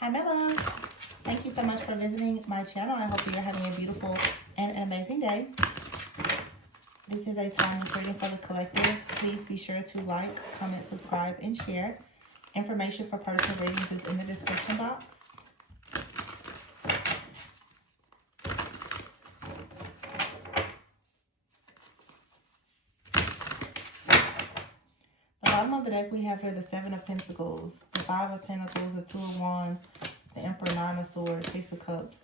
Hi, my love. Thank you so much for visiting my channel. I hope you're having a beautiful and amazing day. This is a timeless reading for the collective. Please be sure to like, comment, subscribe, and share. Information for personal readings is in the description box. The bottom of the deck we have here the Seven of Pentacles, the Five of Pentacles, the Two of Wands, the Emperor, Nine of Swords, Six of Cups,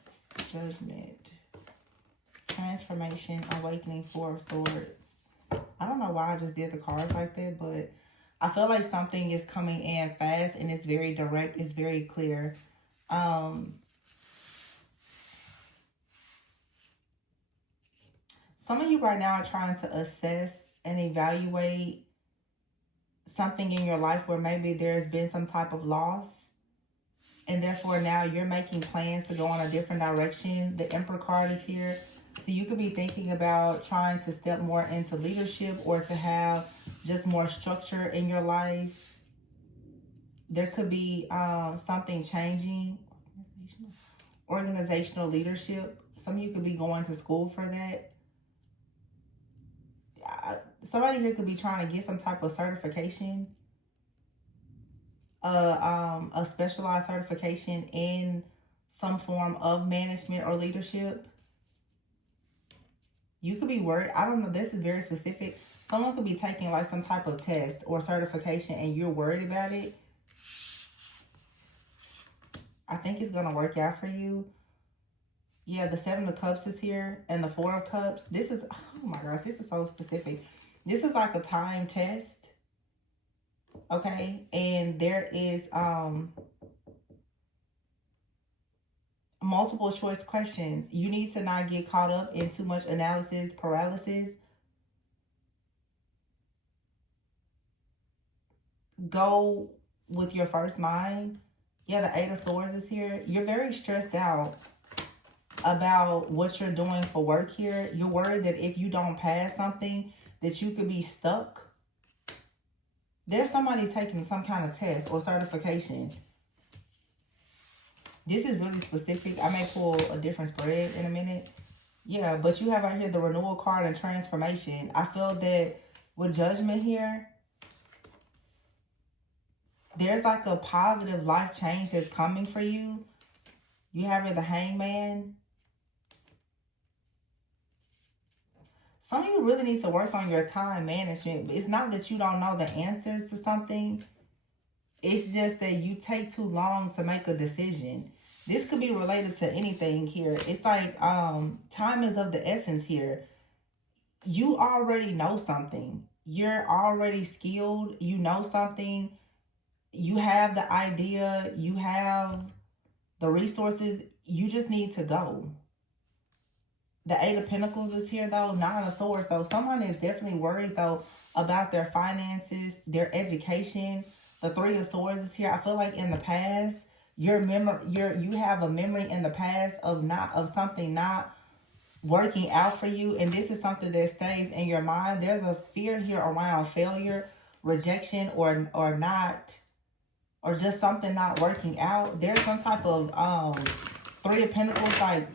Judgment, Transformation, Awakening, Four of Swords. I don't know why I just did the cards like that, but I feel like something is coming in fast and it's very direct, it's very clear. Some of you right now are trying to assess and evaluate something in your life where maybe there's been some type of loss. And therefore now you're making plans to go in a different direction. The Emperor card is here. So you could be thinking about trying to step more into leadership or to have just more structure in your life. There could be something changing. Organizational leadership. Some of you could be going to school for that. Somebody here could be trying to get some type of certification. A specialized certification in some form of management or leadership. You could be worried. I don't know. This is very specific. Someone could be taking like some type of test or certification and you're worried about it. I think it's going to work out for you. Yeah, the Seven of Cups is here and the Four of Cups. This is, oh my gosh, this is so specific. This is like a time test. Okay. And there is multiple choice questions. You need to not get caught up in too much analysis paralysis. Go with your first mind. Yeah, the Eight of Swords is here. You're very stressed out about what you're doing for work here. You're worried that if you don't pass something, that you could be stuck. There's somebody taking some kind of test or certification. This is really specific. I may pull a different spread in a minute. Yeah, but you have out here the renewal card and transformation. I feel that with Judgment here, there's like a positive life change that's coming for you. You have here the Hangman. Some of you really need to work on your time management. It's not that you don't know the answers to something. It's just that you take too long to make a decision. This could be related to anything here. It's like time is of the essence here. You already know something. You're already skilled. You know something. You have the idea. You have the resources. You just need to go. The Eight of Pentacles is here though. Nine of Swords though. Someone is definitely worried though about their finances, their education. The Three of Swords is here. I feel like in the past, you have a memory in the past of something not working out for you, and this is something that stays in your mind. There's a fear here around failure, rejection, or just something not working out. There's some type of Three of Pentacles, like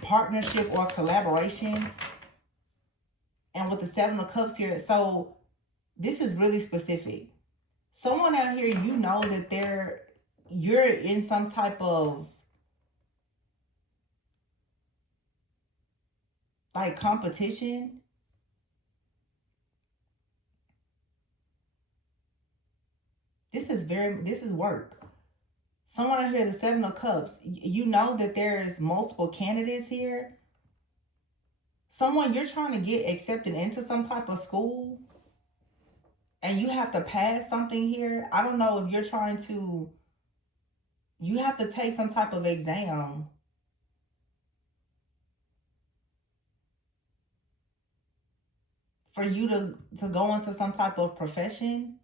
partnership or collaboration. And with the Seven of Cups here, so this is really specific. Someone out here, you know that you're in some type of like competition. This is work. Someone out here, the Seven of Cups, you know that there's multiple candidates here. Someone you're trying to get accepted into some type of school and you have to pass something here. I don't know if you're trying to, you have to take some type of exam. For you to go into some type of profession.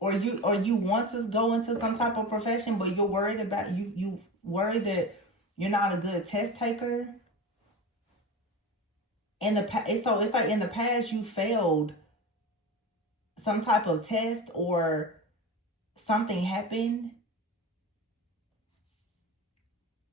Or you want to go into some type of profession, but you're worried about, you worried that you're not a good test taker. So it's like in the past you failed some type of test or something happened,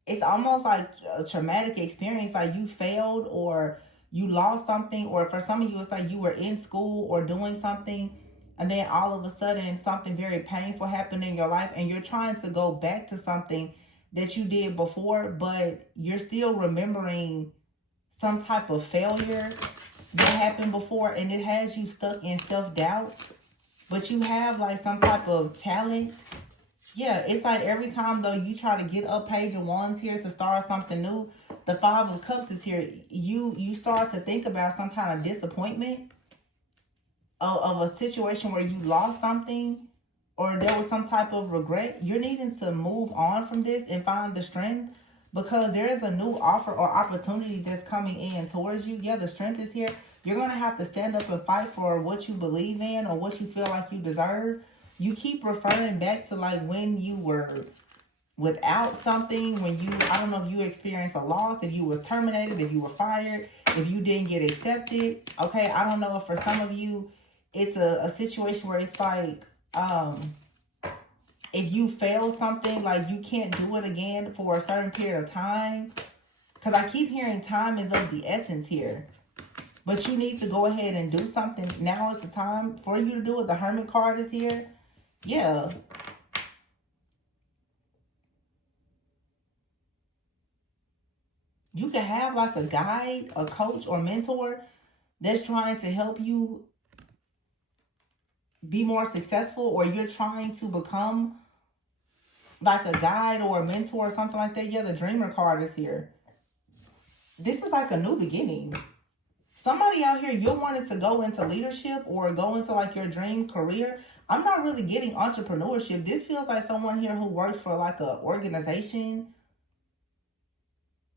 it's almost like a traumatic experience. Like you failed or you lost something, or for some of you, it's like you were in school or doing something, and then all of a sudden something very painful happened in your life, and you're trying to go back to something that you did before, but you're still remembering some type of failure that happened before, and it has you stuck in self-doubt. But you have like some type of talent. Yeah, it's like every time though you try to get up Page of Wands here to start something new, the Five of Cups is here. You start to think about some kind of disappointment of a situation where you lost something or there was some type of regret. You're needing to move on from this and find the strength, because there is a new offer or opportunity that's coming in towards you. Yeah, the strength is here. You're going to have to stand up and fight for what you believe in or what you feel like you deserve. You keep referring back to like when you were without something, when you, I don't know if you experienced a loss, if you was terminated, if you were fired, if you didn't get accepted. Okay, I don't know if for some of you, it's a situation where it's like, if you fail something, like you can't do it again for a certain period of time. Because I keep hearing time is of the essence here. But you need to go ahead and do something. Now is the time for you to do it. The Hermit card is here. Yeah. You can have like a guide, a coach, or mentor that's trying to help you be more successful, or you're trying to become like a guide or a mentor or something like that. Yeah, the Dreamer card is here. This is like a new beginning. Somebody out here, you're wanting to go into leadership or go into like your dream career. I'm not really getting entrepreneurship. This feels like someone here who works for like a organization.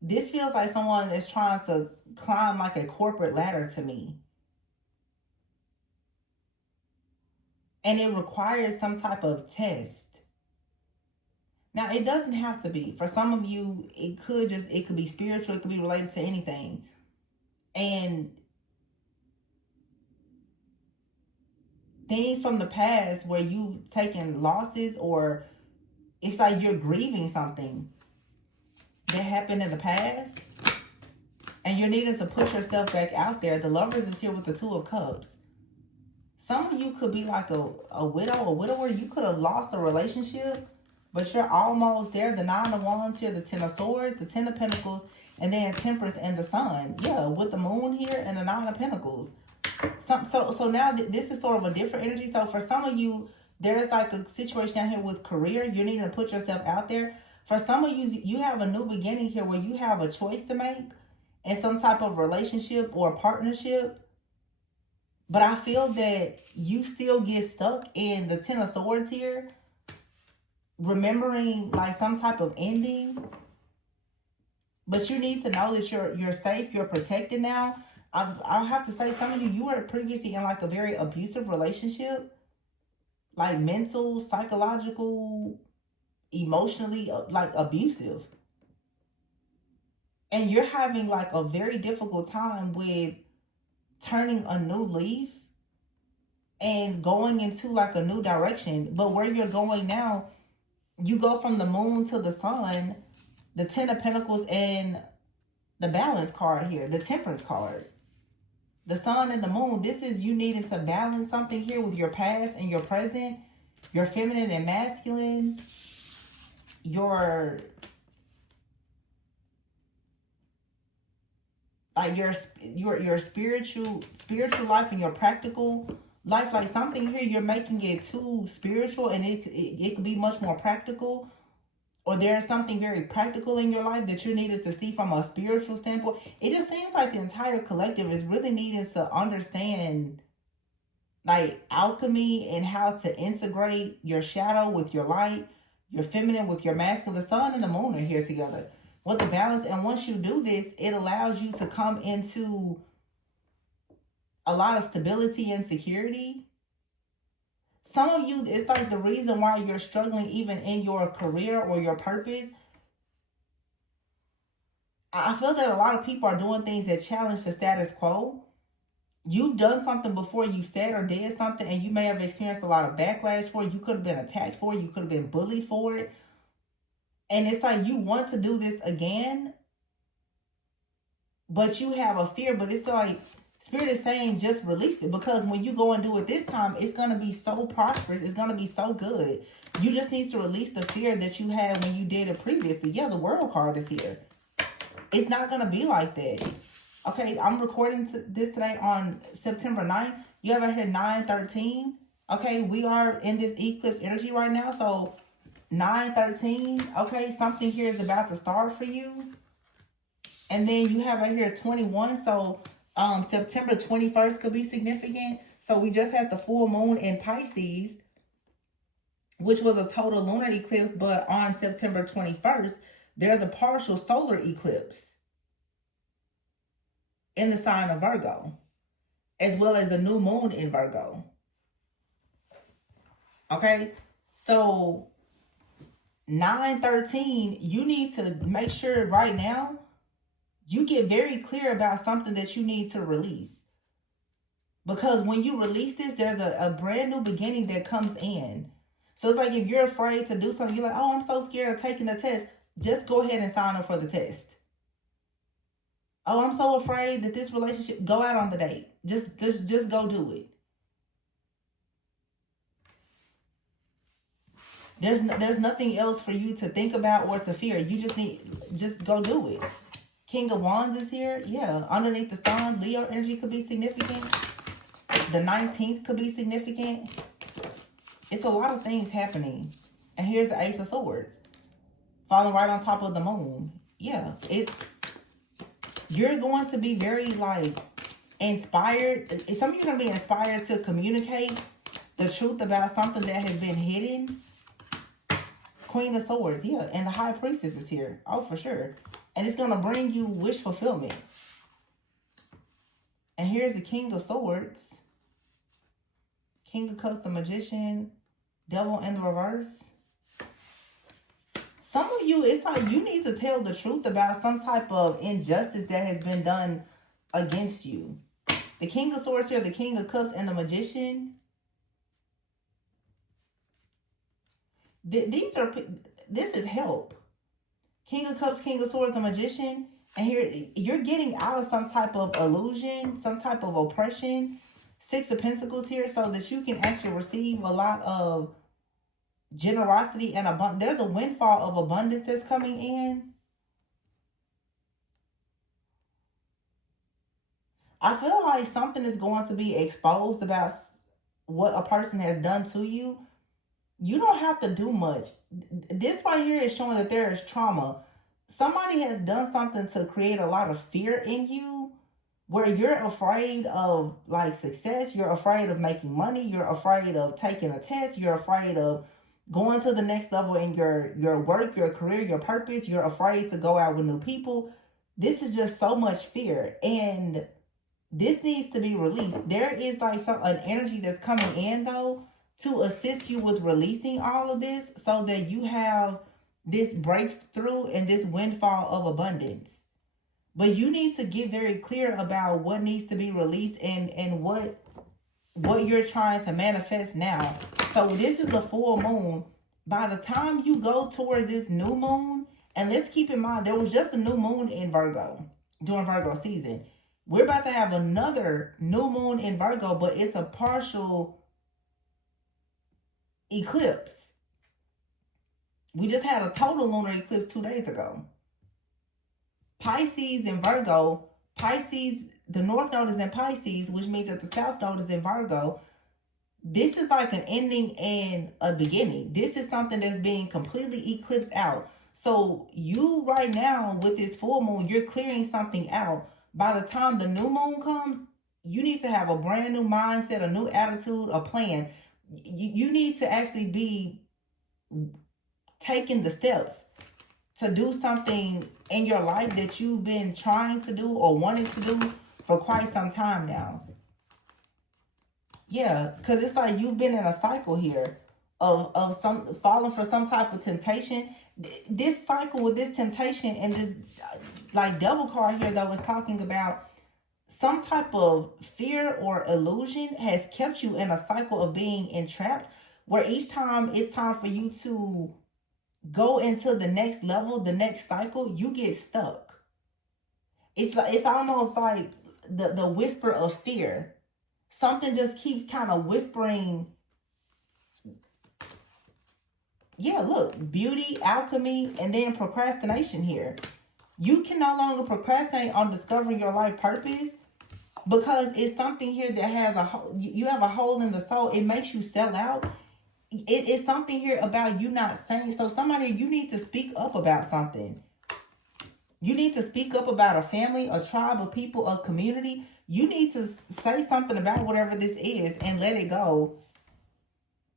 This feels like someone is trying to climb like a corporate ladder to me. And it requires some type of test. Now, it doesn't have to be. For some of you, it could be spiritual. It could be related to anything. And things from the past where you've taken losses, or it's like you're grieving something that happened in the past, and you're needing to push yourself back out there. The Lovers is here with the Two of Cups. Some of you could be like a widow, a widower. You could have lost a relationship, but you're almost there. The Nine of Wands here, the Ten of Swords, the Ten of Pentacles, and then Temperance and the Sun. Yeah, with the Moon here and the Nine of Pentacles. So now this is sort of a different energy. So for some of you, there's like a situation down here with career. You're needing to put yourself out there. For some of you, you have a new beginning here where you have a choice to make in some type of relationship or partnership. But I feel that you still get stuck in the Ten of Swords here, remembering like some type of ending. But you need to know that you're safe, you're protected now. I'll have to say, some of you were previously in like a very abusive relationship, like mental, psychological, emotionally, like abusive. And you're having like a very difficult time with turning a new leaf and going into like a new direction. But where you're going now, you go from the Moon to the Sun, the Ten of Pentacles, and the Balance card here, the Temperance card. The Sun and the Moon, this is you needing to balance something here with your past and your present, your feminine and masculine, your like your spiritual life and your practical life. Like something here, you're making it too spiritual, and it could be much more practical. Or there's something very practical in your life that you needed to see from a spiritual standpoint. It just seems like the entire collective is really needing to understand like alchemy and how to integrate your shadow with your light, your feminine with your masculine. The Sun and the Moon are here together with the Balance. And once you do this, it allows you to come into a lot of stability and security. Some of you, it's like the reason why you're struggling even in your career or your purpose. I feel that a lot of people are doing things that challenge the status quo. You've done something before, you said or did something, and you may have experienced a lot of backlash for it. You could have been attacked for it. You could have been bullied for it. And it's like you want to do this again, but you have a fear. But it's like Spirit is saying just release it, because when you go and do it this time, it's going to be so prosperous. It's going to be so good. You just need to release the fear that you had when you did it previously. Yeah, the World card is here. It's not going to be like that. Okay, I'm recording this today on September 9th. You have here 9/13. Okay, we are in this eclipse energy right now. So 9/13. Okay, something here is about to start for you. And then you have right here 21. So September 21st could be significant. So we just had the full moon in Pisces, which was a total lunar eclipse. But on September 21st, there's a partial solar eclipse in the sign of Virgo, as well as a new moon in Virgo. Okay, so 9/13, you need to make sure right now you get very clear about something that you need to release. Because when you release this, there's a brand new beginning that comes in. So it's like if you're afraid to do something, you're like, oh, I'm so scared of taking the test. Just go ahead and sign up for the test. Oh, I'm so afraid that this relationship, go out on the date. Just go do it. There's nothing else for you to think about or to fear. You just go do it. King of Wands is here. Yeah, underneath the sun, Leo energy could be significant. The 19th could be significant. It's a lot of things happening. And here's the Ace of Swords, falling right on top of the moon. Yeah, you're going to be very, like, inspired. Some of you are going to be inspired to communicate the truth about something that has been hidden. Queen of Swords, yeah. And the High Priestess is here. Oh, for sure. And it's going to bring you wish fulfillment. And here's the King of Swords. King of Cups, the Magician. Devil in the reverse. Some of you, it's like you need to tell the truth about some type of injustice that has been done against you. The King of Swords here, the King of Cups, and the Magician. This is help. King of Cups, King of Swords, the Magician. And here, you're getting out of some type of illusion, some type of oppression. Six of Pentacles here, so that you can actually receive a lot of generosity and abundance. There's a windfall of abundance that's coming in. I feel like something is going to be exposed about what a person has done to you. You don't have to do much. This right here is showing that there is trauma. Somebody has done something to create a lot of fear in you, where you're afraid of, like, success. You're afraid of making money. You're afraid of taking a test. You're afraid of going to the next level in your work, your career, your purpose. You're afraid to go out with new people. This is just so much fear. And this needs to be released. There is like an energy that's coming in, though, to assist you with releasing all of this, so that you have this breakthrough and this windfall of abundance. But you need to get very clear about what needs to be released and what you're trying to manifest now. So this is the full moon. By the time you go towards this new moon, and let's keep in mind, there was just a new moon in Virgo during Virgo season. We're about to have another new moon in Virgo, but it's a partial eclipse. We just had a total lunar eclipse 2 days ago. Pisces and Virgo. Pisces, the North Node is in Pisces, which means that the South Node is in Virgo. This is like an ending and a beginning. This is something that's being completely eclipsed out. So you right now with this full moon, you're clearing something out. By the time the new moon comes, you need to have a brand new mindset, a new attitude, a plan. You need to actually be taking the steps to do something in your life that you've been trying to do or wanting to do for quite some time now. Yeah, because it's like you've been in a cycle here of some falling for some type of temptation. This cycle with this temptation and this like devil card here, though, is talking about some type of fear or illusion has kept you in a cycle of being entrapped, where each time it's time for you to go into the next level, the next cycle, you get stuck. It's almost like the whisper of fear. Something just keeps kind of whispering. Yeah, look, beauty, alchemy, and then procrastination here. You can no longer procrastinate on discovering your life purpose, because it's something here that has you have a hole in the soul. It makes you sell out. It's something here about you not saying. So somebody, you need to speak up about something. You need to speak up about a family, a tribe of people, a community. You need to say something about whatever this is and let it go.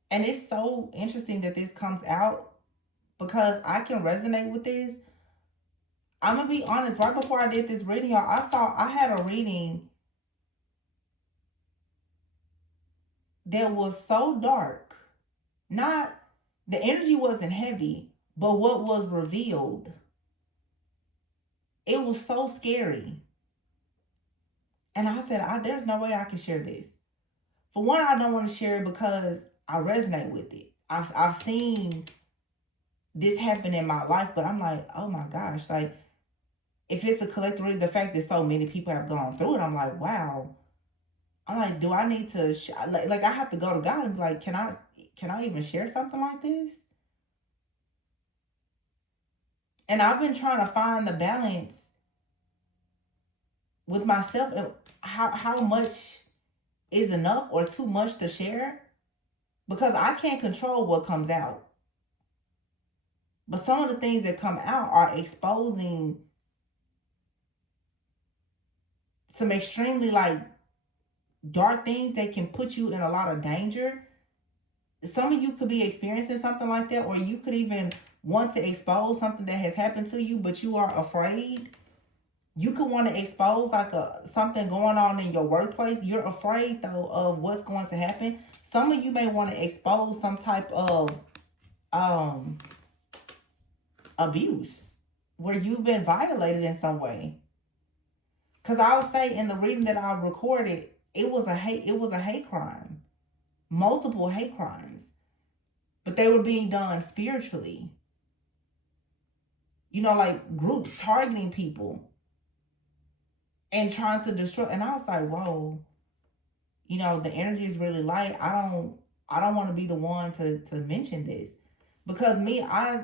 And it's so interesting that this comes out, because I can resonate with this. I'm going to be honest. Right before I did this reading, y'all, I had a reading that was so dark. Not, the energy wasn't heavy, but what was revealed, it was so scary. And I said, there's no way I can share this. For one, I don't want to share it because I resonate with it. I've seen this happen in my life, but I'm like, oh my gosh, like, if it's a collective reading, the fact that so many people have gone through it, I'm like, wow. I'm like, do I need to, like I have to go to God and be like, can I even share something like this? And I've been trying to find the balance with myself, and how much is enough or too much to share, because I can't control what comes out. But some of the things that come out are exposing some extremely like dark things that can put you in a lot of danger. Some of you could be experiencing something like that, or you could even want to expose something that has happened to you, but you are afraid. You could want to expose like something going on in your workplace. You're afraid though of what's going to happen. Some of you may want to expose some type of abuse where you've been violated in some way. Because I'll say in the reading that I recorded, it was a hate crime. Multiple hate crimes. But they were being done spiritually. You know, like groups targeting people and trying to destroy. And I was like, whoa, you know, the energy is really light. I don't want to be the one to mention this, because my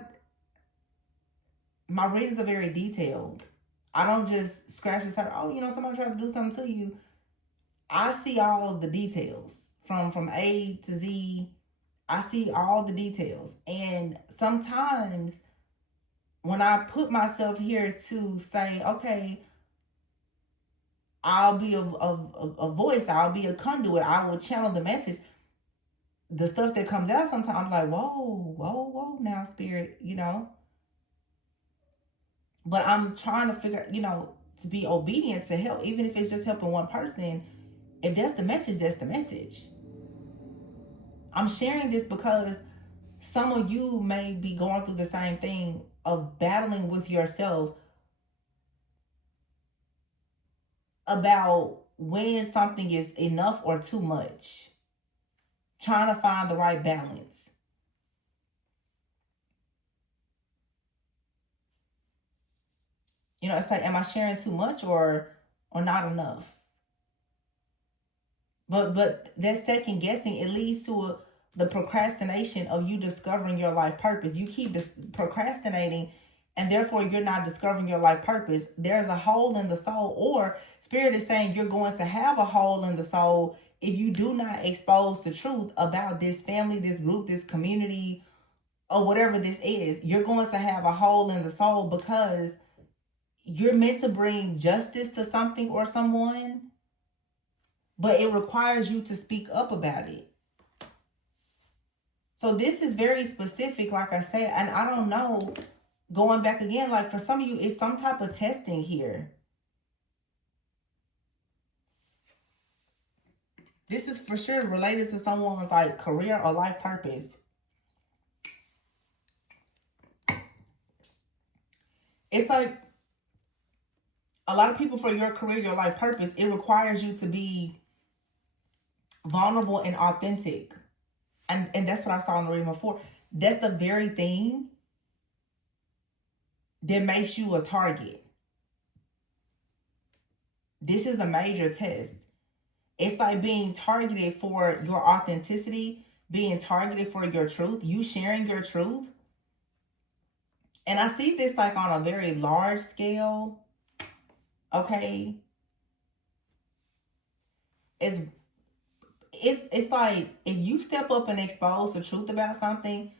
readings are very detailed. I don't just scratch the surface. Oh, you know, somebody tried to do something to you. I see all of the details from A to Z. I see all the details. And sometimes when I put myself here to say, okay, I'll be a voice, I'll be a conduit, I will channel the message, the stuff that comes out sometimes, I'm like, whoa, now, spirit, you know. But I'm trying to figure, you know, to be obedient, to help, even if it's just helping one person. If that's the message, that's the message. I'm sharing this because some of you may be going through the same thing of battling with yourself about when something is enough or too much. Trying to find the right balance. You know, it's like, am I sharing too much or not enough? But that second guessing, it leads to the procrastination of you discovering your life purpose. You keep procrastinating, and therefore you're not discovering your life purpose. There's a hole in the soul, or spirit is saying you're going to have a hole in the soul if you do not expose the truth about this family, this group, this community, or whatever this is. You're going to have a hole in the soul because you're meant to bring justice to something or someone, but it requires you to speak up about it. So this is very specific, like I said, and I don't know, going back again, like for some of you, it's some type of testing here. This is for sure related to someone's like career or life purpose. It's like a lot of people, for your career, your life purpose, it requires you to be vulnerable and authentic. And that's what I saw in the reading before. That's the very thing that makes you a target. This is a major test. It's like being targeted for your authenticity, being targeted for your truth, you sharing your truth. And I see this like on a very large scale. Okay. It's like if you step up and expose the truth about something,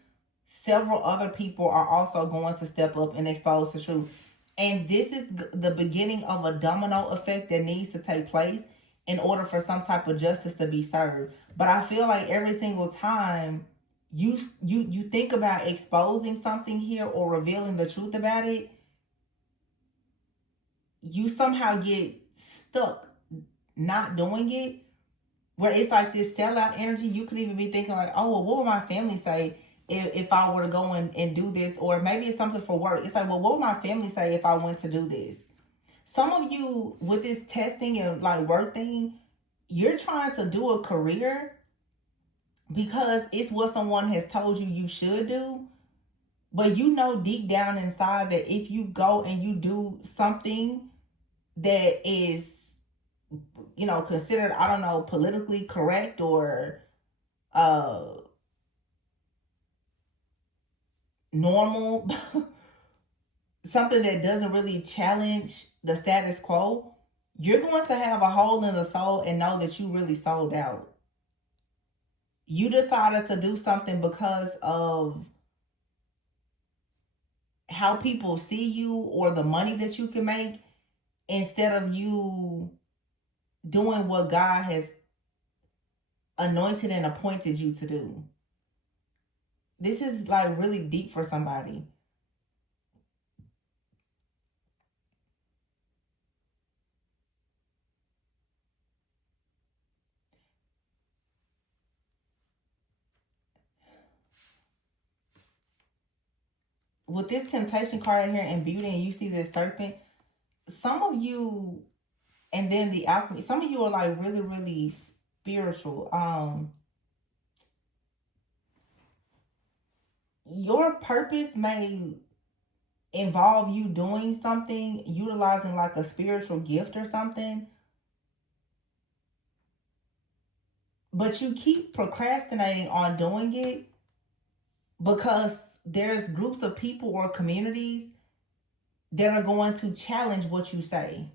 several other people are also going to step up and expose the truth. And this is the beginning of a domino effect that needs to take place in order for some type of justice to be served. But I feel like every single time you think about exposing something here or revealing the truth about it, you somehow get stuck not doing it, where it's like this sellout energy. You could even be thinking like, oh, well, what would my family say if I were to go and do this? Or maybe it's something for work. It's like, well, what would my family say if I went to do this? Some of you with this testing and like work thing, you're trying to do a career because it's what someone has told you you should do. But you know deep down inside that if you go and you do something that is, you know, considered, I don't know, politically correct or normal, something that doesn't really challenge the status quo, you're going to have a hole in the soul and know that you really sold out. You decided to do something because of how people see you or the money that you can make, instead of you doing what God has anointed and appointed you to do. This is like really deep for somebody. With this temptation card right here and beauty, and you see this serpent, some of you, and then the alchemy, some of you are like really, really spiritual. Your purpose may involve you doing something, utilizing like a spiritual gift or something, but you keep procrastinating on doing it because there's groups of people or communities that are going to challenge what you say.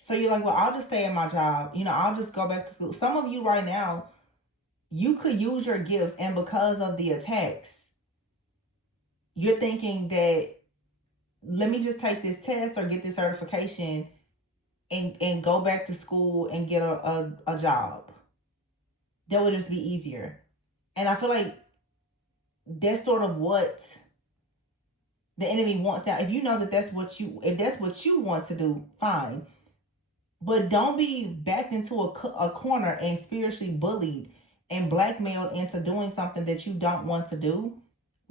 So you're like, well, I'll just stay at my job. You know, I'll just go back to school. Some of you right now, you could use your gifts, and because of the attacks, you're thinking that, let me just take this test or get this certification and go back to school and get a job. That would just be easier. And I feel like that's sort of what the enemy wants. Now, if you know that that's what you want to do, fine. But don't be backed into a corner and spiritually bullied and blackmailed into doing something that you don't want to do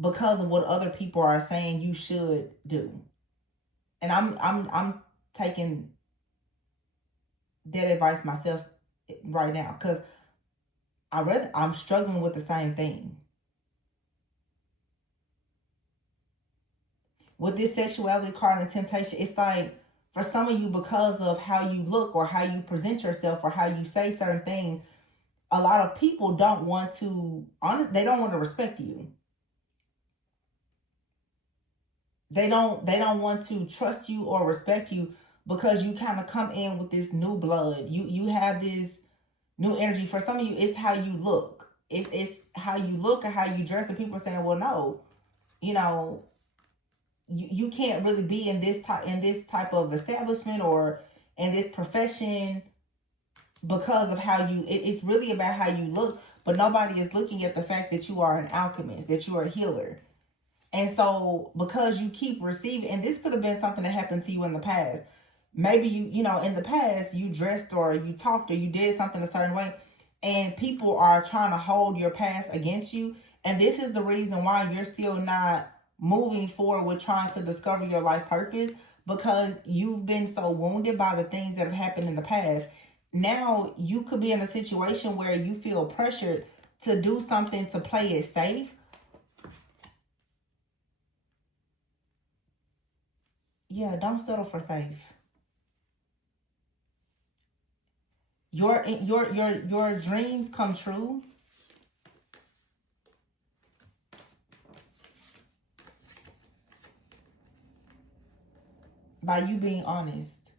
because of what other people are saying you should do. And I'm taking that advice myself right now because I'm struggling with the same thing. With this sexuality card and temptation, it's like, for some of you, because of how you look or how you present yourself or how you say certain things, a lot of people don't want to, they don't want to respect you. They don't want to trust you or respect you because you kind of come in with this new blood. You have this new energy. For some of you, it's how you look. It's how you look or how you dress, and people are saying, well, no, you know, you can't really be in this type of establishment or in this profession because of how you, it's really about how you look, but nobody is looking at the fact that you are an alchemist, that you are a healer. And so because you keep receiving, and this could have been something that happened to you in the past. Maybe you know, in the past you dressed or you talked or you did something a certain way, and people are trying to hold your past against you. And this is the reason why you're still not moving forward with trying to discover your life purpose, because you've been so wounded by the things that have happened in the past. Now you could be in a situation where you feel pressured to do something to play it safe. Yeah, don't settle for safe. Your dreams come true by you being honest.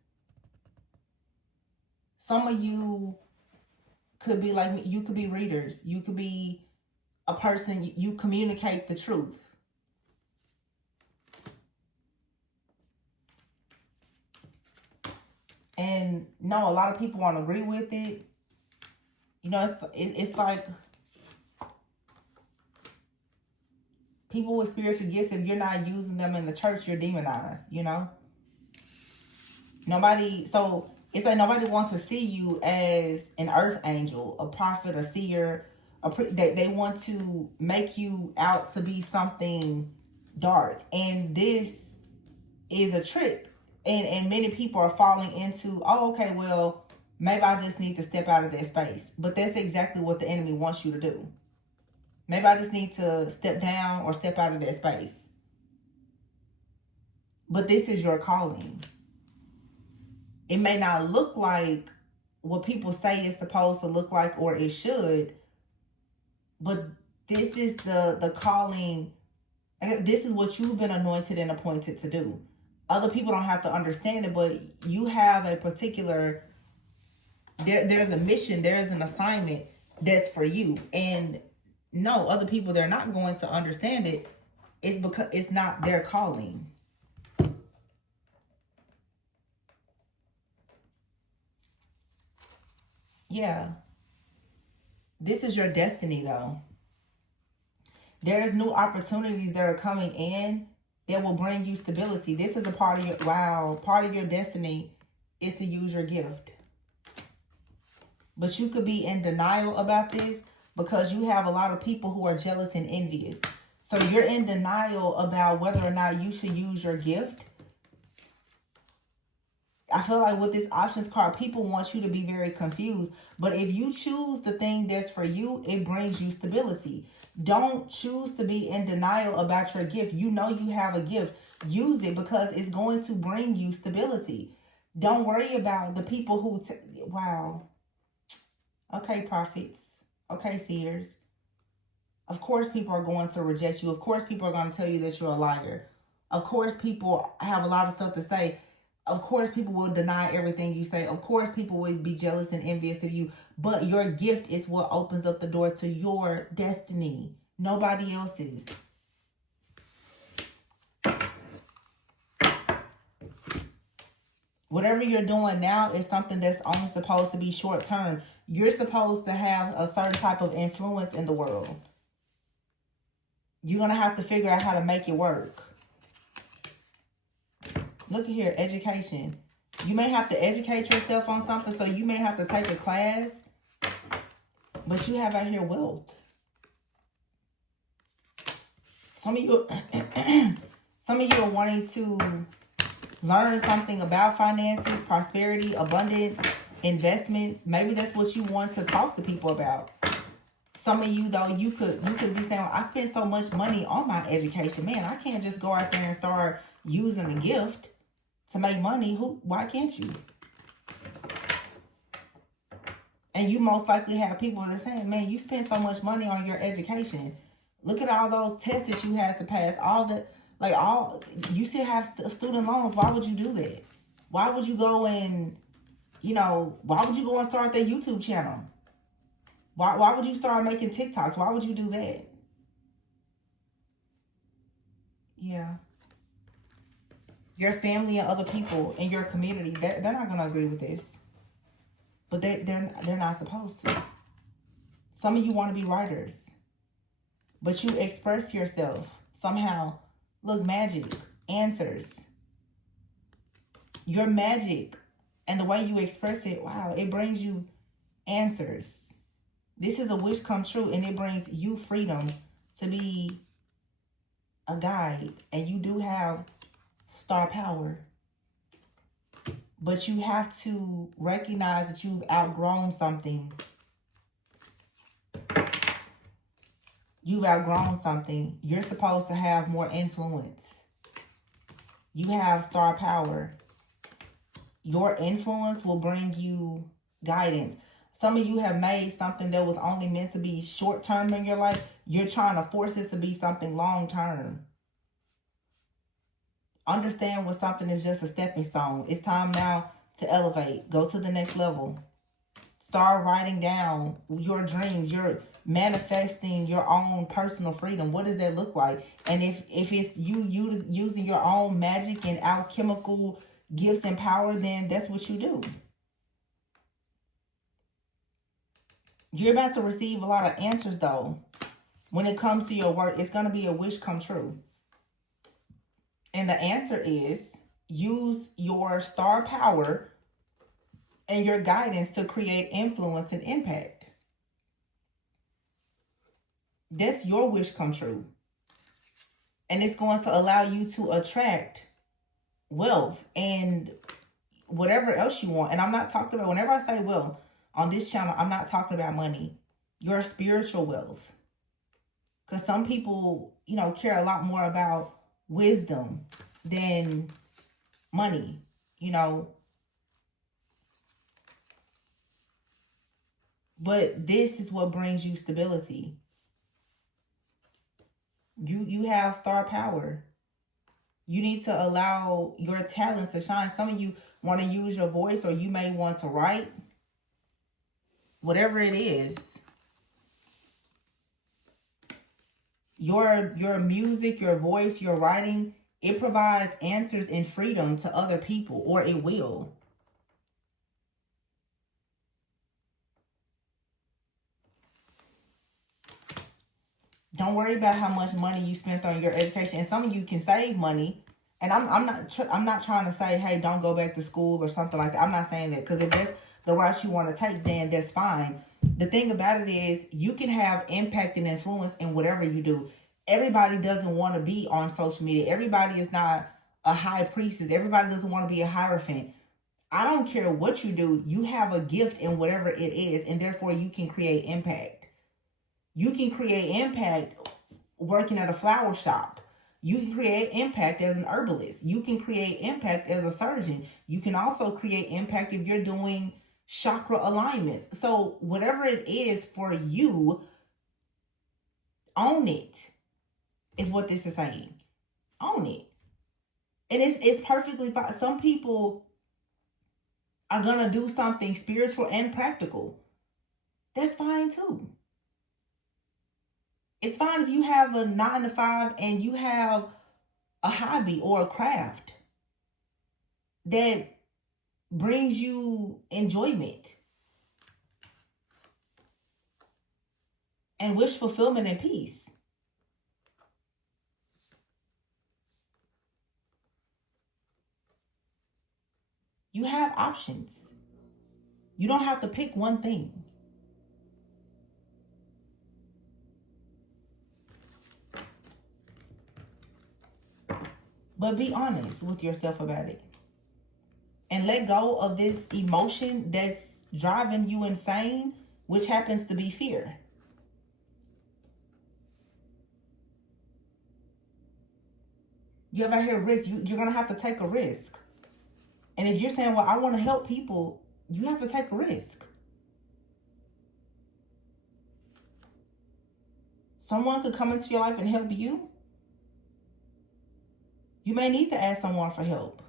Some of you could be like me. You could be readers. You could be a person, you communicate the truth. And no, a lot of people won't agree with it. You know, it's like people with spiritual gifts, if you're not using them in the church, you're demonized, you know? So it's like nobody wants to see you as an earth angel, a prophet, a seer. They want to make you out to be something dark. And this is a trick. And many people are falling into, oh, okay, well, maybe I just need to step out of that space. But that's exactly what the enemy wants you to do. Maybe I just need to step down or step out of that space. But this is your calling. It may not look like what people say it's supposed to look like or it should, but this is the calling. This is what you've been anointed and appointed to do. Other people don't have to understand it, but you have a particular, there's a mission, there's an assignment that's for you. And no, other people, they're not going to understand it. It's because it's not their calling. Yeah. This is your destiny, though. There's new opportunities that are coming in that will bring you stability. This is a part of your, part of your destiny is to use your gift. But you could be in denial about this because you have a lot of people who are jealous and envious. So you're in denial about whether or not you should use your gift. I feel like with this options card, people want you to be very confused. But if you choose the thing that's for you, it brings you stability. Don't choose to be in denial about your gift. You know you have a gift. Use it because it's going to bring you stability. Don't worry about the people who... wow. Okay, prophets. Okay, seers. Of course people are going to reject you. Of course people are going to tell you that you're a liar. Of course people have a lot of stuff to say. Of course, people will deny everything you say. Of course, people will be jealous and envious of you. But your gift is what opens up the door to your destiny. Nobody else's. Whatever you're doing now is something that's only supposed to be short term. You're supposed to have a certain type of influence in the world. You're going to have to figure out how to make it work. Look at here, education. You may have to educate yourself on something, so you may have to take a class. But you have out here wealth. Some of you are wanting to learn something about finances, prosperity, abundance, investments. Maybe that's what you want to talk to people about. Some of you, though, you could be saying, well, I spent so much money on my education. Man, I can't just go out there and start using a gift to make money. Why can't you? And you most likely have people that are saying, man, you spend so much money on your education. Look at all those tests that you had to pass. You still have student loans. Why would you do that? Why would you go and, why would you go and start that YouTube channel? Why would you start making TikToks? Why would you do that? Yeah. Your family and other people in your community, they're not going to agree with this. But they're not supposed to. Some of you want to be writers. But you express yourself somehow. Look, magic, answers. Your magic and the way you express it, wow, it brings you answers. This is a wish come true, and it brings you freedom to be a guide, and you do have star power. But you have to recognize that you've outgrown something. You've outgrown something. You're supposed to have more influence. You have star power. Your influence will bring you guidance. Some of you have made something that was only meant to be short-term in your life. You're trying to force it to be something long-term. Understand when something is just a stepping stone. It's time now to elevate. Go to the next level. Start writing down your dreams. You're manifesting your own personal freedom. What does that look like? And if it's you using your own magic and alchemical gifts and power, then that's what you do. You're about to receive a lot of answers, though. When it comes to your work, it's going to be a wish come true. And the answer is use your star power and your guidance to create influence and impact. That's your wish come true. And it's going to allow you to attract wealth and whatever else you want. And I'm not talking about, whenever I say wealth on this channel, I'm not talking about money. Your spiritual wealth. Because some people, you know, care a lot more about wisdom than money, you know. But this is what brings you stability. You have star power. You need to allow your talents to shine. Some of you want to use your voice, or you may want to write. Whatever it is. Your music, your voice, your writing, it provides answers and freedom to other people, or it will. Don't worry about how much money you spent on your education. And some of you can save money. And I'm not trying to say, hey, don't go back to school or something like that. I'm not saying that, because if that's the route you want to take, then that's fine. The thing about it is, you can have impact and influence in whatever you do. Everybody doesn't want to be on social media. Everybody is not a high priestess. Everybody doesn't want to be a hierophant. I don't care what you do. You have a gift in whatever it is, and therefore you can create impact. You can create impact working at a flower shop. You can create impact as an herbalist. You can create impact as a surgeon. You can also create impact if you're doing chakra alignments. So whatever it is for you, own it, is what this is saying. Own it. And it's perfectly fine. Some people are going to do something spiritual and practical. That's fine too. It's fine if you have a 9-to-5 and you have a hobby or a craft that brings you enjoyment and wish fulfillment and peace. You have options. You don't have to pick one thing. But be honest with yourself about it. And let go of this emotion that's driving you insane, which happens to be fear. You ever hear risk? You're going to have to take a risk. And if you're saying, well, I want to help people, you have to take a risk. Someone could come into your life and help you. You may need to ask someone for help.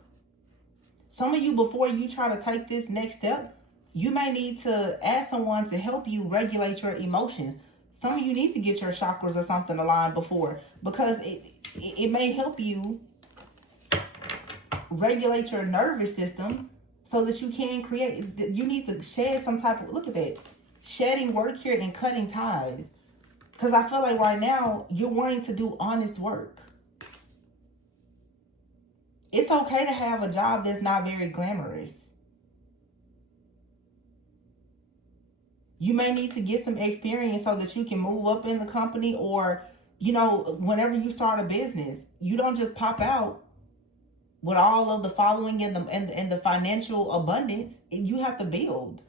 Some of you, before you try to take this next step, you may need to ask someone to help you regulate your emotions. Some of you need to get your chakras or something aligned before, because it may help you regulate your nervous system so that you can create. You need to shed some type of, look at that, shedding work here and cutting ties. Because I feel like right now you're wanting to do honest work. It's okay to have a job that's not very glamorous. You may need to get some experience so that you can move up in the company, or You know, whenever you start a business, you don't just pop out with all of the following and the financial abundance. You have to build.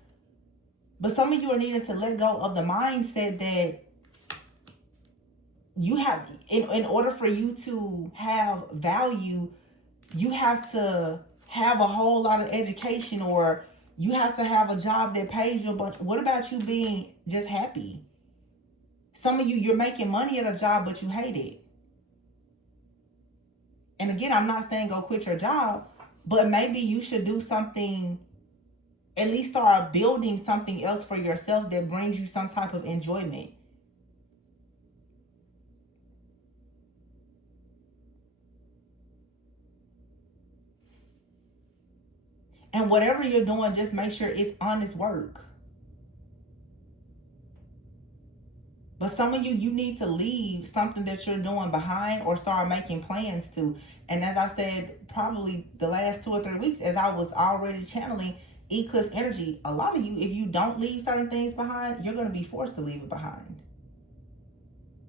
But some of you are needing to let go of the mindset that you have, in order for you to have value, you have to have a whole lot of education, or you have to have a job that pays you a bunch. What about you being just happy? Some of you, you're making money at a job, but you hate it. And again, I'm not saying go quit your job, but maybe you should do something, at least start building something else for yourself that brings you some type of enjoyment. And whatever you're doing, just make sure it's honest work. But some of you, you need to leave something that you're doing behind or start making plans to. And as I said, probably the last 2 or 3 weeks, as I was already channeling eclipse energy, a lot of you, if you don't leave certain things behind, you're going to be forced to leave it behind.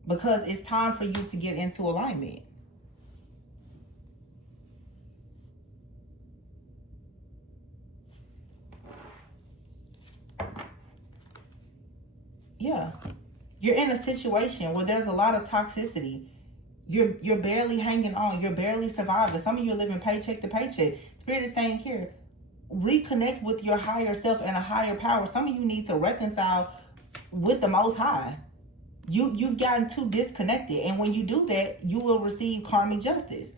Because it's time for you to get into alignment. Yeah. You're in a situation where there's a lot of toxicity. You're barely hanging on. You're barely surviving. Some of you are living paycheck to paycheck. Spirit is saying here, reconnect with your higher self and a higher power. Some of you need to reconcile with the Most High. You've gotten too disconnected. And when you do that, you will receive karmic justice.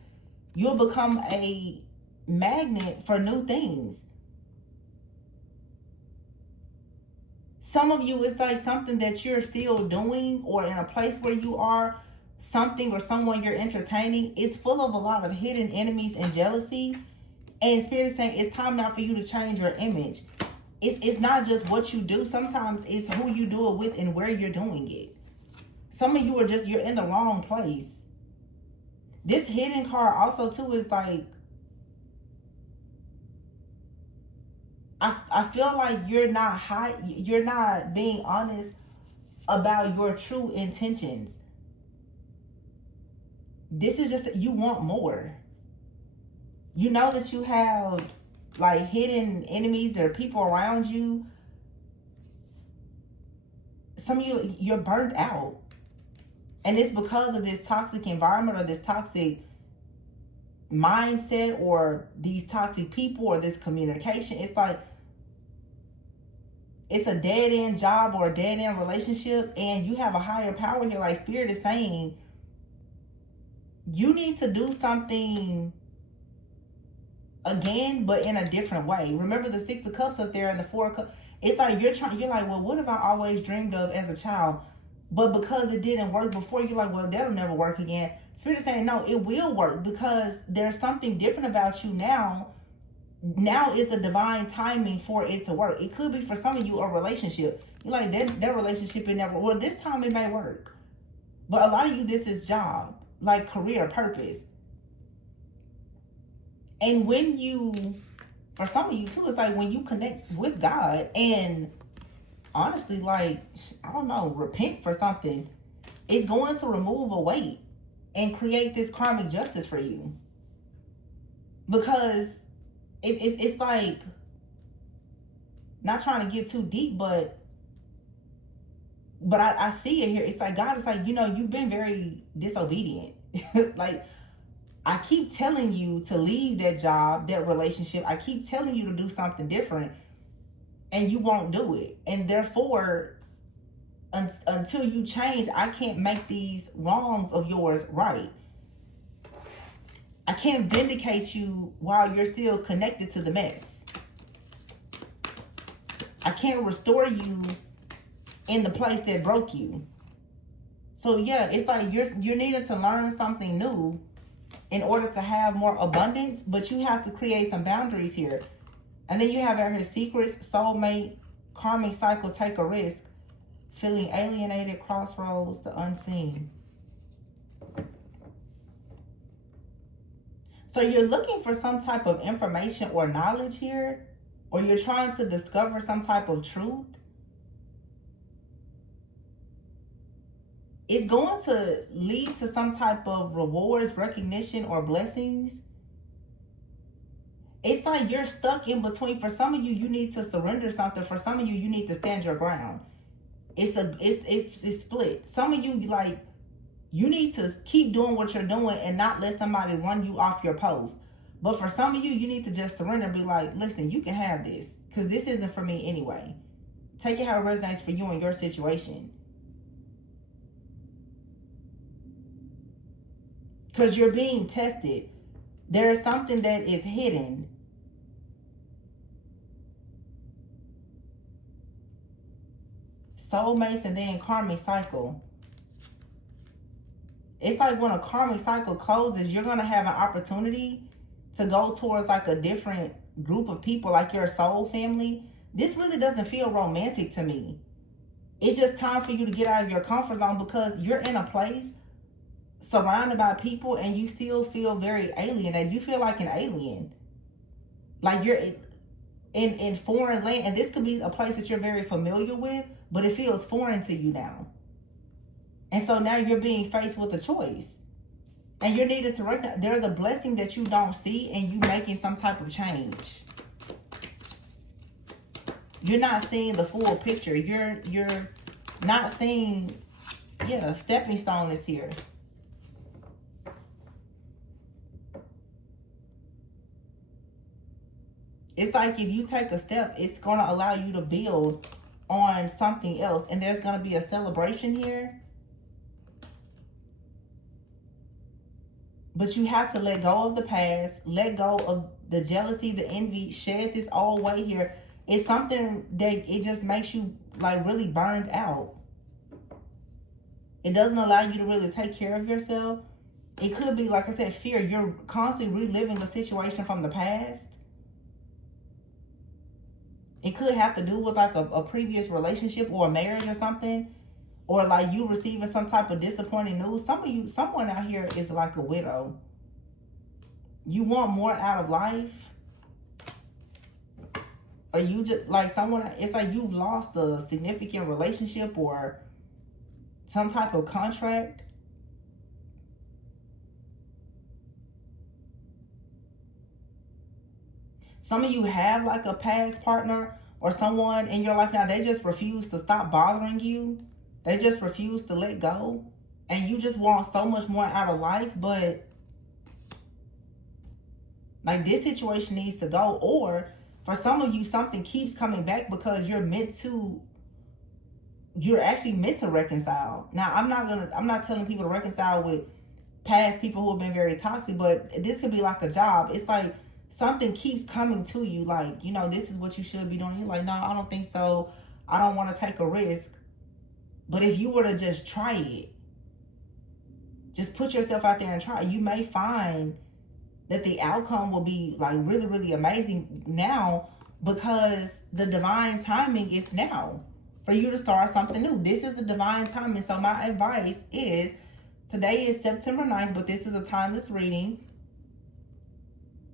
You'll become a magnet for new things. Some of you, it's like something that you're still doing, or in a place where you are, something or someone you're entertaining is full of a lot of hidden enemies and jealousy. And Spirit is saying it's time now for you to change your image. It's not just what you do. Sometimes it's who you do it with and where you're doing it. Some of you are just, you're in the wrong place. This hidden card also too is like, I feel like you're not being honest about your true intentions. This is just, you want more. You know that you have like hidden enemies or people around you. Some of you, you're burnt out. And it's because of this toxic environment or this toxic mindset or these toxic people or this communication. It's like, it's a dead-end job or a dead-end relationship, and you have a higher power here. Like Spirit is saying, you need to do something again, but in a different way. Remember the 6 of Cups up there and the 4 of Cups. It's like you're like, well, what have I always dreamed of as a child? But because it didn't work before, you're like, well, that'll never work again. Spirit is saying, no, it will work, because there's something different about you now. Now is the divine timing for it to work. It could be for some of you a relationship. You're like, that relationship, it never, well, this time it may work. But a lot of you, this is job, like career, purpose. And when you, for some of you too, it's like when you connect with God and honestly, like, I don't know, repent for something, it's going to remove a weight and create this karmic justice for you. Because it's like, not trying to get too deep, but I see it here. It's like God is like, you know, you've been very disobedient. Like, I keep telling you to leave that job, that relationship. I keep telling you to do something different, and you won't do it. And therefore, until you change, I can't make these wrongs of yours right. I can't vindicate you while you're still connected to the mess. I can't restore you in the place that broke you. So yeah, it's like you're needing to learn something new in order to have more abundance, but you have to create some boundaries here. And then you have out here secrets, soulmate, karmic cycle, take a risk, feeling alienated, crossroads, the unseen. So you're looking for some type of information or knowledge here, or you're trying to discover some type of truth. it's going to lead to some type of rewards, recognition, or blessings. It's like you're stuck in between. For some of you, you need to surrender something. For some of you, you need to stand your ground. It's split. Some of you, like, you need to keep doing what you're doing and not let somebody run you off your post. But for some of you, you need to just surrender and be like, listen, you can have this, because this isn't for me anyway. Take it how it resonates for you and your situation. Because you're being tested. There is something that is hidden. Soulmates and then karmic cycle. It's like when a karmic cycle closes, you're going to have an opportunity to go towards like a different group of people, like your soul family. This really doesn't feel romantic to me. It's just time for you to get out of your comfort zone, because you're in a place surrounded by people and you still feel very alienated. You feel like an alien. Like you're in foreign land, and this could be a place that you're very familiar with, but it feels foreign to you now. And so now you're being faced with a choice. And you're needed to recognize there's a blessing that you don't see, and you making some type of change. You're not seeing the full picture. You're not seeing, stepping stone is here. It's like if you take a step, it's going to allow you to build on something else. And there's going to be a celebration here. But you have to let go of the past. Let go of the jealousy, the envy. Shed this old weight here. It's something that it just makes you like really burned out. It doesn't allow you to really take care of yourself. It could be, like I said, fear. You're constantly reliving a situation from the past. It could have to do with like a previous relationship or a marriage or something. Or like you receiving some type of disappointing news. Someone out here is like a widow. You want more out of life. Or you just like someone, it's like you've lost a significant relationship or some type of contract. Some of you have like a past partner or someone in your life now. They just refuse to stop bothering you. They just refuse to let go. And you just want so much more out of life. But like this situation needs to go. Or for some of you, something keeps coming back because you're actually meant to reconcile. Now, I'm not telling people to reconcile with past people who have been very toxic, but this could be like a job. It's like something keeps coming to you, like, this is what you should be doing. You're like, no, I don't think so. I don't want to take a risk. But if you were to just try it, just put yourself out there and try, you may find that the outcome will be like really, really amazing now, because the divine timing is now for you to start something new. This is the divine timing. So my advice is, today is September 9th, but this is a timeless reading.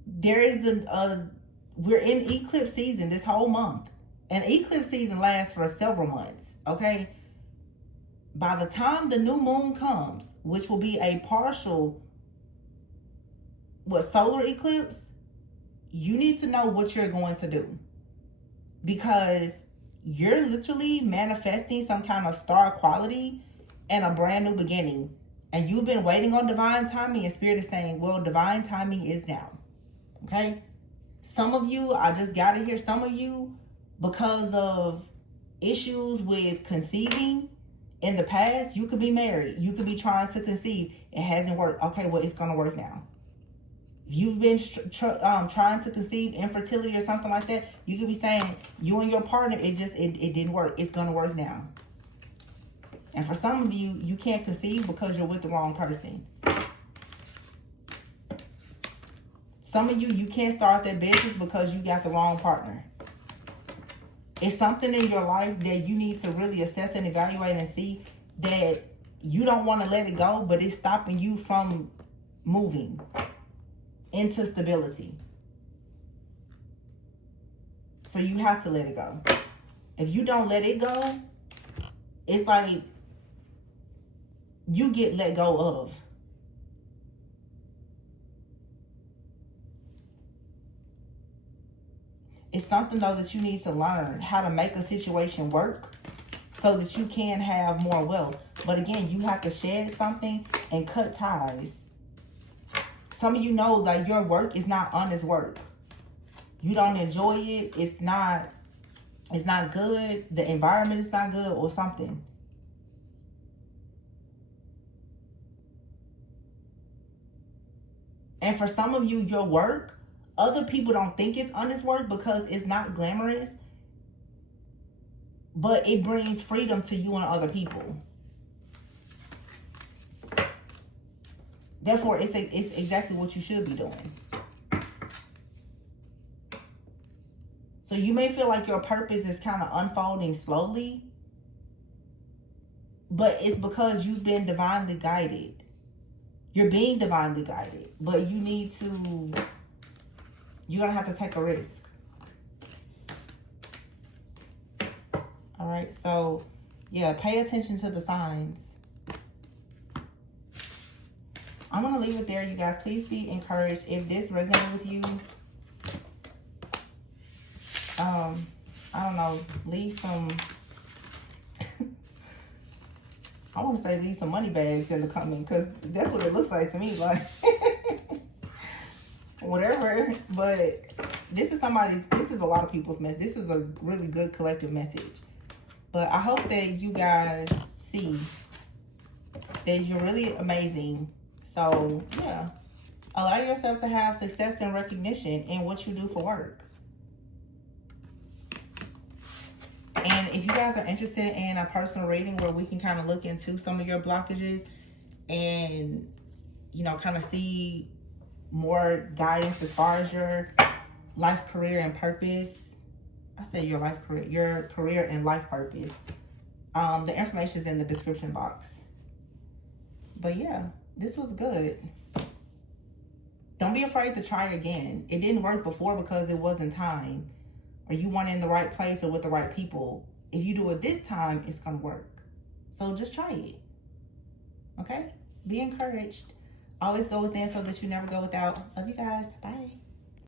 There is we're in eclipse season this whole month. And eclipse season lasts for several months, okay? By the time the new moon comes, which will be a partial solar eclipse, you need to know what you're going to do, because you're literally manifesting some kind of star quality and a brand new beginning. And you've been waiting on divine timing, and Spirit is saying, well, divine timing is now. Okay? Some of you, I just got to hear, some of you, because of issues with conceiving in the past, you could be married. You could be trying to conceive. It hasn't worked. Okay, well, it's going to work now. If you've been trying to conceive infertility or something like that, you could be saying, you and your partner, it didn't work. It's going to work now. And for some of you, you can't conceive because you're with the wrong person. Some of you, you can't start that business because you got the wrong partner. It's something in your life that you need to really assess and evaluate and see that you don't want to let it go, but it's stopping you from moving into stability. So you have to let it go. If you don't let it go, it's like you get let go of. It's something, though, that you need to learn how to make a situation work so that you can have more wealth. But again, you have to shed something and cut ties. Some of you know that your work is not honest work. You don't enjoy it. It's not good. The environment is not good or something. And for some of you, your work, other people don't think it's honest work because it's not glamorous. But it brings freedom to you and other people. Therefore, it's exactly what you should be doing. So you may feel like your purpose is kind of unfolding slowly. But it's because you've been divinely guided. You're being divinely guided. But you're going to have to take a risk. All right, so yeah, pay attention to the signs. I'm going to leave it there, you guys. Please be encouraged. If this resonated with you, I don't know, leave some, I want to say leave some money bags in the comment, because that's what it looks like to me, like, whatever. But this is a lot of people's message. This is a really good collective message. But I hope that you guys see that you're really amazing. So, yeah. Allow yourself to have success and recognition in what you do for work. And if you guys are interested in a personal reading where we can kind of look into some of your blockages and, you know, kind of see more guidance as far as your life, career, and purpose. I say your life, career, your career and life purpose. The information is in the description box. But yeah, this was good. Don't be afraid to try again. It didn't work before because it wasn't time, or you weren't in the right place or with the right people. If you do it this time, it's gonna work. So just try it. Okay? Be encouraged. Always go within so that you never go without. Love you guys. Bye.